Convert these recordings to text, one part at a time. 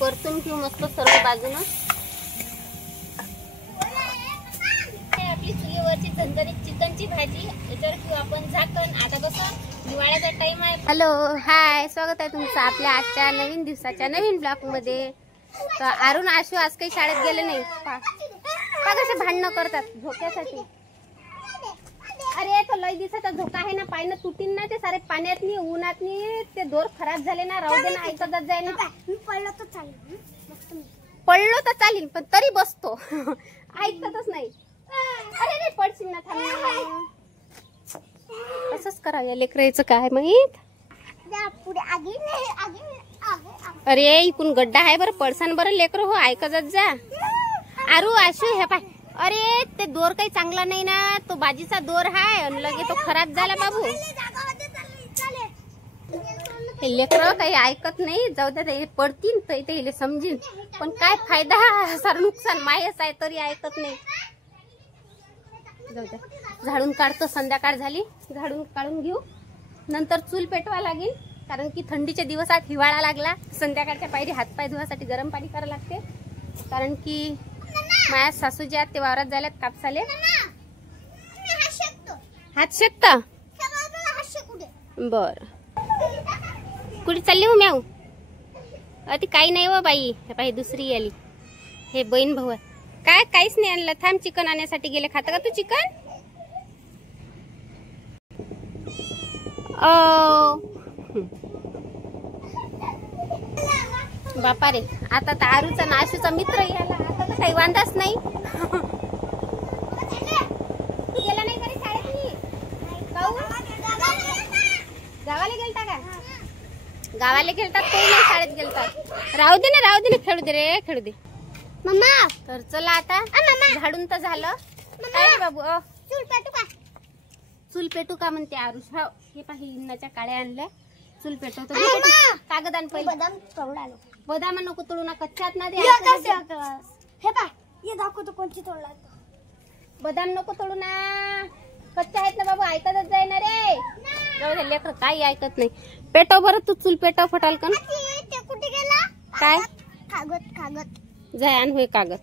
परतून घेऊ मस्त सर्व बाजूनं. आपली चुलीवरची झणझणीत चिकनची भाजी, याच्यावर घेऊ आपण झाकण. आता कसं दिवाळीचा टाइम आहे. हॅलो, हाय, स्वागत आहे तुमचं आपल्या आजच्या नवीन दिवसाच्या नवीन ब्लॉग मध्ये. तर अरुण आशू आज काही शाळेत गेले नाही. का कसे भांडणं करतात झोक्यासाठी. अरे तो लय दिवसाचा झोका आहे ना, पायनं तुटीन ना ते सारे पाण्यात नी उन्हात नी ते दोर खराब झाले ना. राहू दे ना, ऐकतच जाय ना. पडलो तर चालेल, पडलो तर चालेल पण तरी बसतो. ऐकतच नाही. अरे रे पडशील ना, थांब. असंच करावं या लेकराचं काय माहित. अरे इकून गड्डा आहे बरं, पडसान बरं लेकर हो. ऐकतच जा. आरू आशू हे पाय. अरे ते दोर काही चांगला नाही ना, तो बाजीचा दोर हाय आणि लगे तो खराब झाला बाबू. हे लेकर काही ऐकत नाही. जाऊ द्या, ते पडतीन तर ते समजीन, पण काय फायदा, सारं नुकसान मायच आहे तरी ऐकत नाही. जाऊ द्या, झाडून काढतो. संध्याकाळ झाली, झाडून काढून घेऊ. नंतर चूल पेटवा लागेल, कारण की थंडीच्या दिवसात हिवाळा लागला. संध्याकाळच्या पायरी हातपाय धुवासाठी गरम पाणी करावं लागते, कारण की माझ्या सासू जे आहेत ते वावरात झाल्यात कापसाले. हात शेकता बर. कुठे चालली हो म्याऊ? ती काही नाही हो बाई. हे बाई दुसरी आली. हे बहीण भाऊ आहे. काय काहीच नाही आणलं. थांब, चिकन आणण्यासाठी गेले. खाता का तू चिकन? बापा रे, आता तर आरूचा नाशूचा मित्र याला. आता तर काही वांधाच नाही. तू गेला नाही का शाळेत? गावाला गेलता का? गावाला गेलतात काही नाही, शाळेत गेलतात. राहू दे ना, राहू दे ना, खेळू दे रे, खेळू दे. मम्मा तर चला आता, झाडून तर झालं. काय बाबू, चूल पेटू का? चूल पेटू का म्हणते आरुष. हो, हे पाही इन्नाच्या काळ्या आणल्या. चूल पेटवतो. कागद आण पहिले. बदाम तोडालो. बदाम नको तोडू ना, कच्च्यात ना दे. हे पा, ये दाखवतो कोणची तोडला. बदाम नको तोडू ना, कच्च्या आहेत ना बाबू. ऐकतच जाय ना रे. जाऊ दे, लेकर काही ऐकत नाही. पेटव बरं तू, चूल पेटव फटालकन. ते कुठे गेला? काय कागद? कागद जाय आण होय कागद.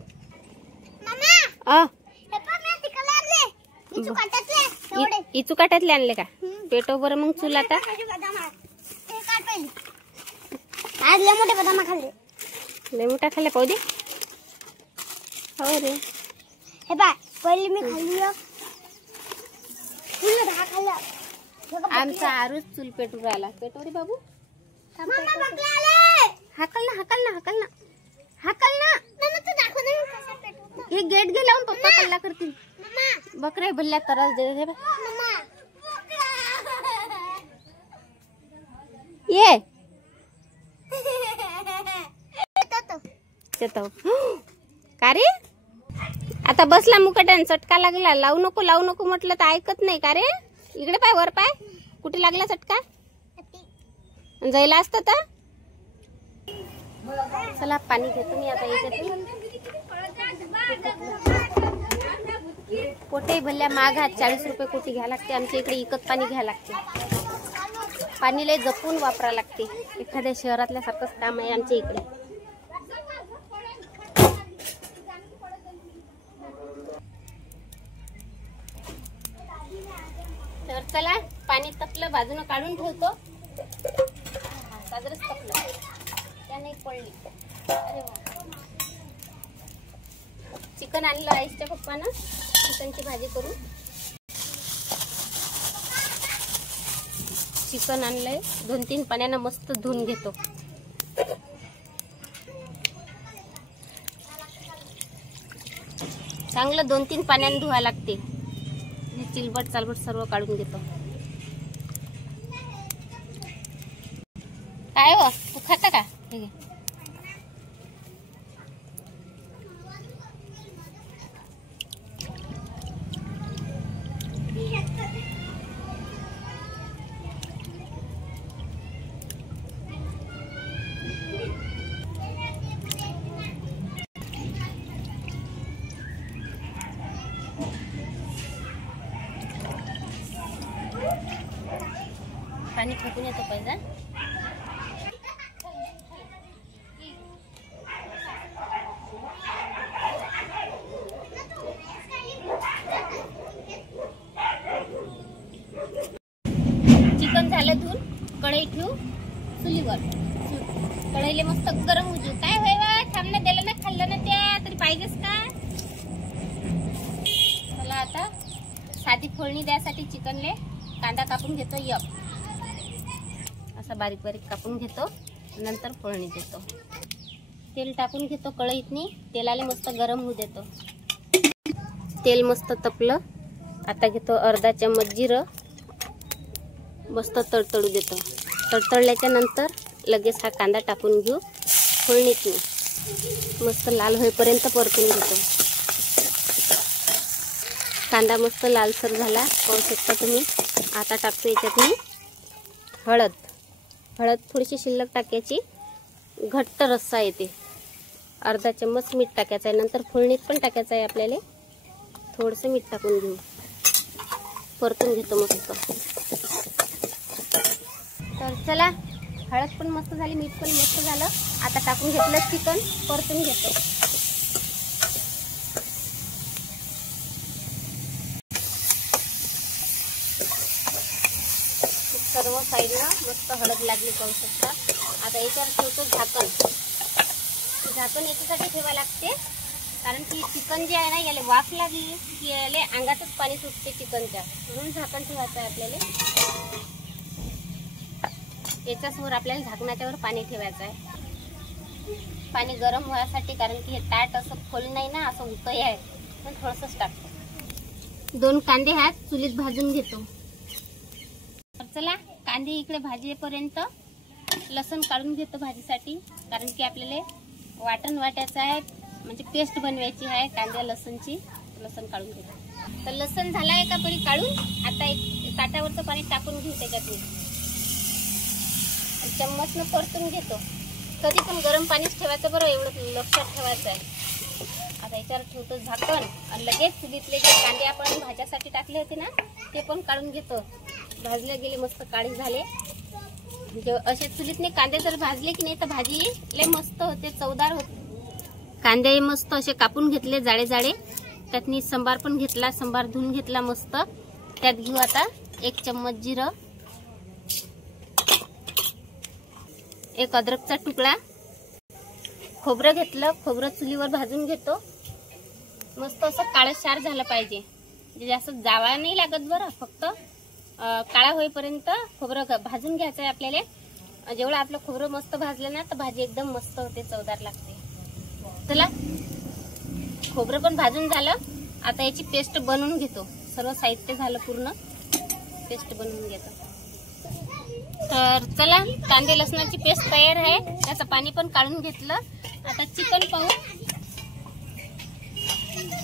मम्मा हे पा, मी तिकडे आणले. इचू काट्यातले एवढे. इचू काट्यातले आणले का? पेटव बरं मग चूल आता. ते काट पहिले. आज लय मोठे बदाम खाल्ले. लय मोठा खाल्ला पाहू दे. हो रे. हे पा, पहिले मी खाल्ली फुल 10 खाल्ला. आमचा आरूच चूल पेटू राहिला. पेटव रे बाबू. मम्मा बकला आले. हाकल ना, हाकल ना, हाकल ना, हाकल ना. मम्मा तू दाखव ना कसा पेटवतो. हे गेट गे लावून पप्पा कल्ला करतील. मम्मा बकरे भल्ल्या तरस दे. मम्मा ये तो का रे? आता बसला मुकाट्यान, चटका लागला. लावू नको, लावू नको म्हटलं तर ऐकत नाही का रे? इकडे पाय, वर पाय. कुठे लागला चटका? जायला असतं तर. चला पाणी घेतो मी आता याच्यातून. कोठे भरल्या माघात 40 रुपये कोटी घ्या लागते. आमच्या इकडे इकत पाणी घ्या लागते. पाणी लय जपून वापरा लागते. एखाद्या शहरातल्या सारखंच काम आहे आमच्या इकडे. तर चला, पाणी तपलं, बाजूनं काढून ठेवतो. साजरच तपलं, त्या नाही पडली. अरे वा. चिकन आणलं आईच्या पप्पानं. चिकनची भाजी करू. चिकन आणलंय, 2-3 पाण्यानं मस्त धुवून घेतो. चांगलं 2-3 पाण्यानं धुवा लागते. चिलबट चालबट सर्व काढून घेतो. काय हो, तू खाता का? हे घे. पाणी फेकून येतो पाहिजे. कढईले मस्त गरम होऊ काय होय वा थांबणं दिलं ना खाल्लं ना त्या तरी पाहिजेच का. चला आता साधी फोडणी द्यासाठी चिकनले कांदा कापून घेतो असा बारीक बारीक कापून घेतो. नंतर फोडणी देतो. तेल टाकून घेतो कढईतनी. तेलाले मस्त गरम होऊ देतो. तेल मस्त तपलं. आता घेतो अर्धा चम्मच जिरं. मस्त तडतडू देतो. तडतडल्याच्या नंतर लगेच हा कांदा टाकून घेऊ फोडणीतनी. मस्त लाल होईपर्यंत परतून घेतो. कांदा मस्त लालसर झाला पाहू शकता तुम्ही. आता टाकतो याच्यात मी हळद. हळद थोडीशी शिल्लक टाकायची. घट्ट रस्सा येते. अर्धा चम्मच मीठ टाकायचं आहे. नंतर फोडणीत पण टाकायचं आहे आपल्याला. थोडंसं मीठ टाकून घेऊ. परतून घेतो मस्त. तर चला हळद पण मस्त झाली मीठ पण मस्त झालं. आता टाकून घेतलं चिकन. परतून घेतो. सर्व साईडला मस्त हळद लागली पाहू शकता. आता याच्यावर ठेवतो झाकण. झाकण याच्यासाठी ठेवावं लागते कारण की चिकन जे आहे ना याला वाफ लागली की याला अंगातच पाणी सुटते चिकनच्या. म्हणून झाकण ठेवायचं आहे आपल्याला. याच्यासमोर आपल्याला झाकणाच्यावर पाणी ठेवायचं आहे. पाणी गरम होण्यासाठी कारण की हे ताट असं खोल नाही ना असं उकळी आहे पण थोडंसंच टाकतो. 2 कांदे ह्यात चुलीत भाजून घेतो. चला कांदे इकडे भाजेपर्यंत लसूण काढून घेतो भाजीसाठी कारण की आपल्याला वाटण वाटायचं आहे म्हणजे पेस्ट बनवायची आहे कांद्या लसूणची. लसूण काढून घेतो. तर लसूण झाला आहे का परी काढून. आता एक ताटावरचं पाणी टाकून घेऊ त्याच्यात. चम्मचनं परतून घेतो. कधी पण गरम पाणीच ठेवायचं बरं एवढं लक्षात ठेवायचं आहे. आता याच्यावर ठेवतो झाकण आणि लगेच चुलीतले जे कांदे आपण भाज्यासाठी टाकले होते ना ते पण काढून घेतो. भाजले गेले मस्त काळे झाले. असे चुलीतने कांदे जर भाजले की नाही तर भाजी लय मस्त होते चवदार होते. कांदे मस्त असे कापून घेतले जाडे जाडे. त्यातनी संबार पण घेतला. संबार धुवून घेतला मस्त. त्यात घेऊ आता 1 चम्मच जिरं. 1 अद्रकचा तुकडा. खोबरं घेतलं. खोबरं चुलीवर भाजून घेतो. मस्त असं काळशार झालं पाहिजे. म्हणजे जास्त जावा नाही लागत बरं. फक्त काळा होईपर्यंत खोबरं भाजून घ्यायचं आहे आपल्याला. जेवढं आपलं खोबरं मस्त भाजलं ना तर भाजी एकदम मस्त होते चवदार लागते. चला खोबरं पण भाजून झालं. आता याची पेस्ट बनवून घेतो. सर्व साहित्य झालं पूर्ण. पेस्ट बनवून घेतो. तर चला कांदे लसणाची पेस्ट तयार आहे. त्याचं पाणी पण काढून घेतलं. आता चिकन पाहू.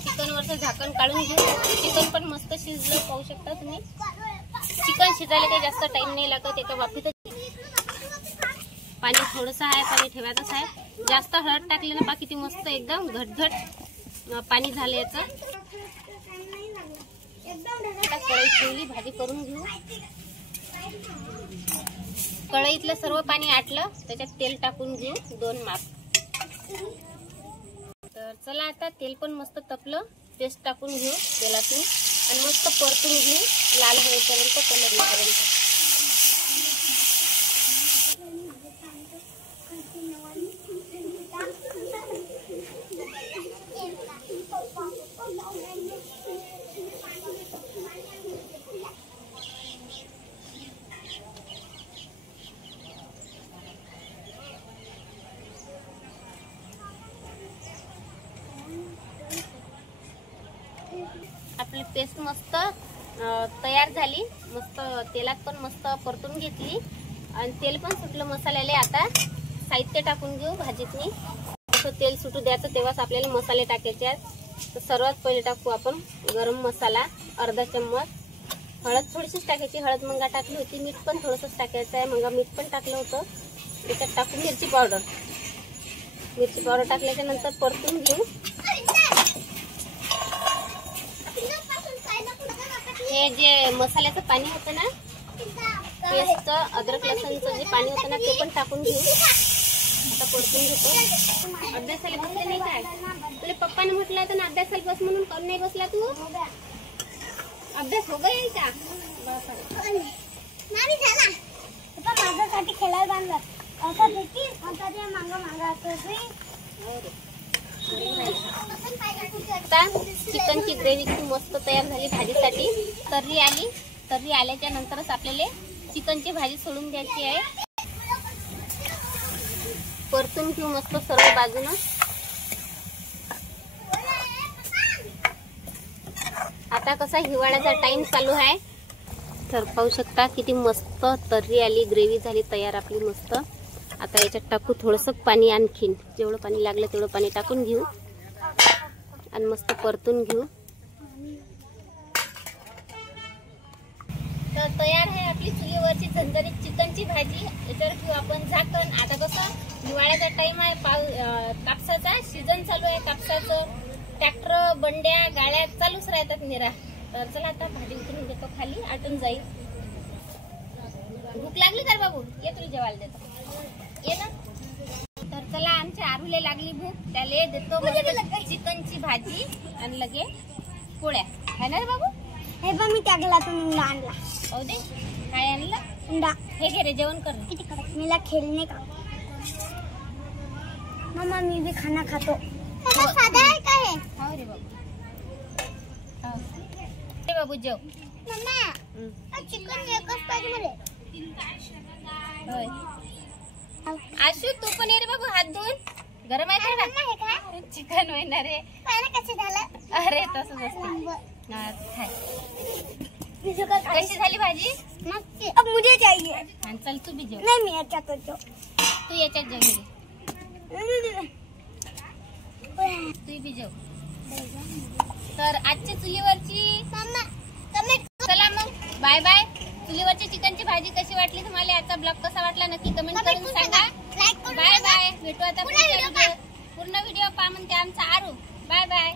चिकनवरचं झाकण काढून घेऊ. चिकन पण मस्त शिजलं पाहू शकता तुम्ही. चिकन शिजायला काही जास्त टाइम नाही लागत. एका वाफीत पाणी थोडंसं आहे. पाणी ठेवायचंच आहे. जास्त हळद टाकले ना किती मस्त एकदम घटघट पाणी झालं याचं. आता कढई ठेवली. भाजी करून घेऊ. कढईतलं सर्व पाणी आटलं. त्याच्यात तेल टाकून घेऊ 2 माप. तर चला आता तेल पण मस्त तपलं. पेस्ट टाकून घेऊ तेलातून आणि मस्त परतून घेऊ लाल होईपर्यंत कलर येईपर्यंत. आपली पेस्ट मस्त तयार झाली. मस्त तेलात पण मस्त परतून घेतली आणि तेल पण सुटलं मसाल्याला. आता साहित्य टाकून घेऊ भाजीतनी. जसं तेल सुटू द्यायचं तेव्हाच आपल्याला मसाले टाकायचे आहेत. तर सर्वात पहिले टाकू आपण गरम मसाला अर्धा चम्मच. हळद थोडीशीच टाकायची. हळद मंगा टाकली होती. मीठ पण थोडंसंच टाकायचं आहे. मंगा मीठ पण टाकलं होतं. त्याच्यात टाकून मिरची पावडर. मिरची पावडर टाकल्याच्या नंतर परतून घेऊ. हे जे मसाल्याचं पाणी होतं ना पेस्टचं अद्रक लसणचं जे पाणी होतं ना ते पण टाकून घेऊ. आता परतून घेतो. अभ्यासाला बसले नाही काय? तुला पप्पाने म्हटलं होतं ना अभ्यासाला बस म्हणून काऊन नाही बसला तू? अभ्यास हो गया का? माझ्यासाठी खेळायला बांधलं. आता देखील आता ते मागा आता चिकनची ग्रेव्ही खूप मस्त तयार झाली भाजीसाठी. तर्री आल्याच्या नंतरच आपल्याला चिकनची भाजी सोडून द्यायची आहे. परतून घेऊ मस्त सर्व बाजूनं. आता कसा हिवाळ्याचा टाइम चालू आहे तर पाहू शकता किती मस्त तर्री आली, ग्रेव्ही झाली तयार आपली मस्त. आता याच्यात टाकू थोडंसं पाणी, आणखीन जेवढं पाणी लागलं तेवढं पाणी टाकून घेऊ आणि मस्त परतून घेऊ. तर तयार आहे आपली चुलीवरची झणझणीत चिकनची भाजी. याच्यावर घेऊ आपण झाकण. आता कसं हिवाळ्याचा टाइम आहे, कापसाचा सीझन चालू आहे. कापसाचं ट्रॅक्टर, बंड्या, गाड्या चालूच राहतात निरा. तर चला आता भाजी उतरून देतो खाली, आटून जाईल. भूक लागली का बाबू? ये तुला जेवायला देतो, ये ना. तर चला आमच्या आरूला लागली भूक, त्याला देतो चिकनची भाजी आणि लगे पोळ्या. है ना रे बाबू? हे पण मी त्या गलातून अंडा आणला. हो दे. काय आणलं? अंडा. हे घे रे, जेवण कर. किती कडक. मला खेळणे का मम्मा? मी भी खाना खातो. साधा आहे का हे? हो रे बाबू, हो रे बाबू जेव. मम्मा चिकन एकच पाहिजे मला. होय आशू, तू पण ये रे बाबू, हात धुवून. गरम आहे का? हे काय चिकन होणार रे. पाहिलं कसं झालं? अरे तसंच असते. हा, खाय. कशी झाली भाजी? मस्त. अब मुझे चाहिए. आणि चल तू बी जेव. नाही मी याच्यात जेव. तू याच्यात जेव घे. तू बी जेव. तर आजची चुलीवरची चला मग बाय बाय. चुलीवरची चिकनची भाजी कशी वाटली तुम्हाला? आजचा ब्लॉग कसा वाटला नक्की कमेंट करून सांगा. Bye bye. भेटू आता पुढच्या व्हिडिओ. पूर्ण व्हिडिओ पहा म्हणते आमचा आरू. Bye bye.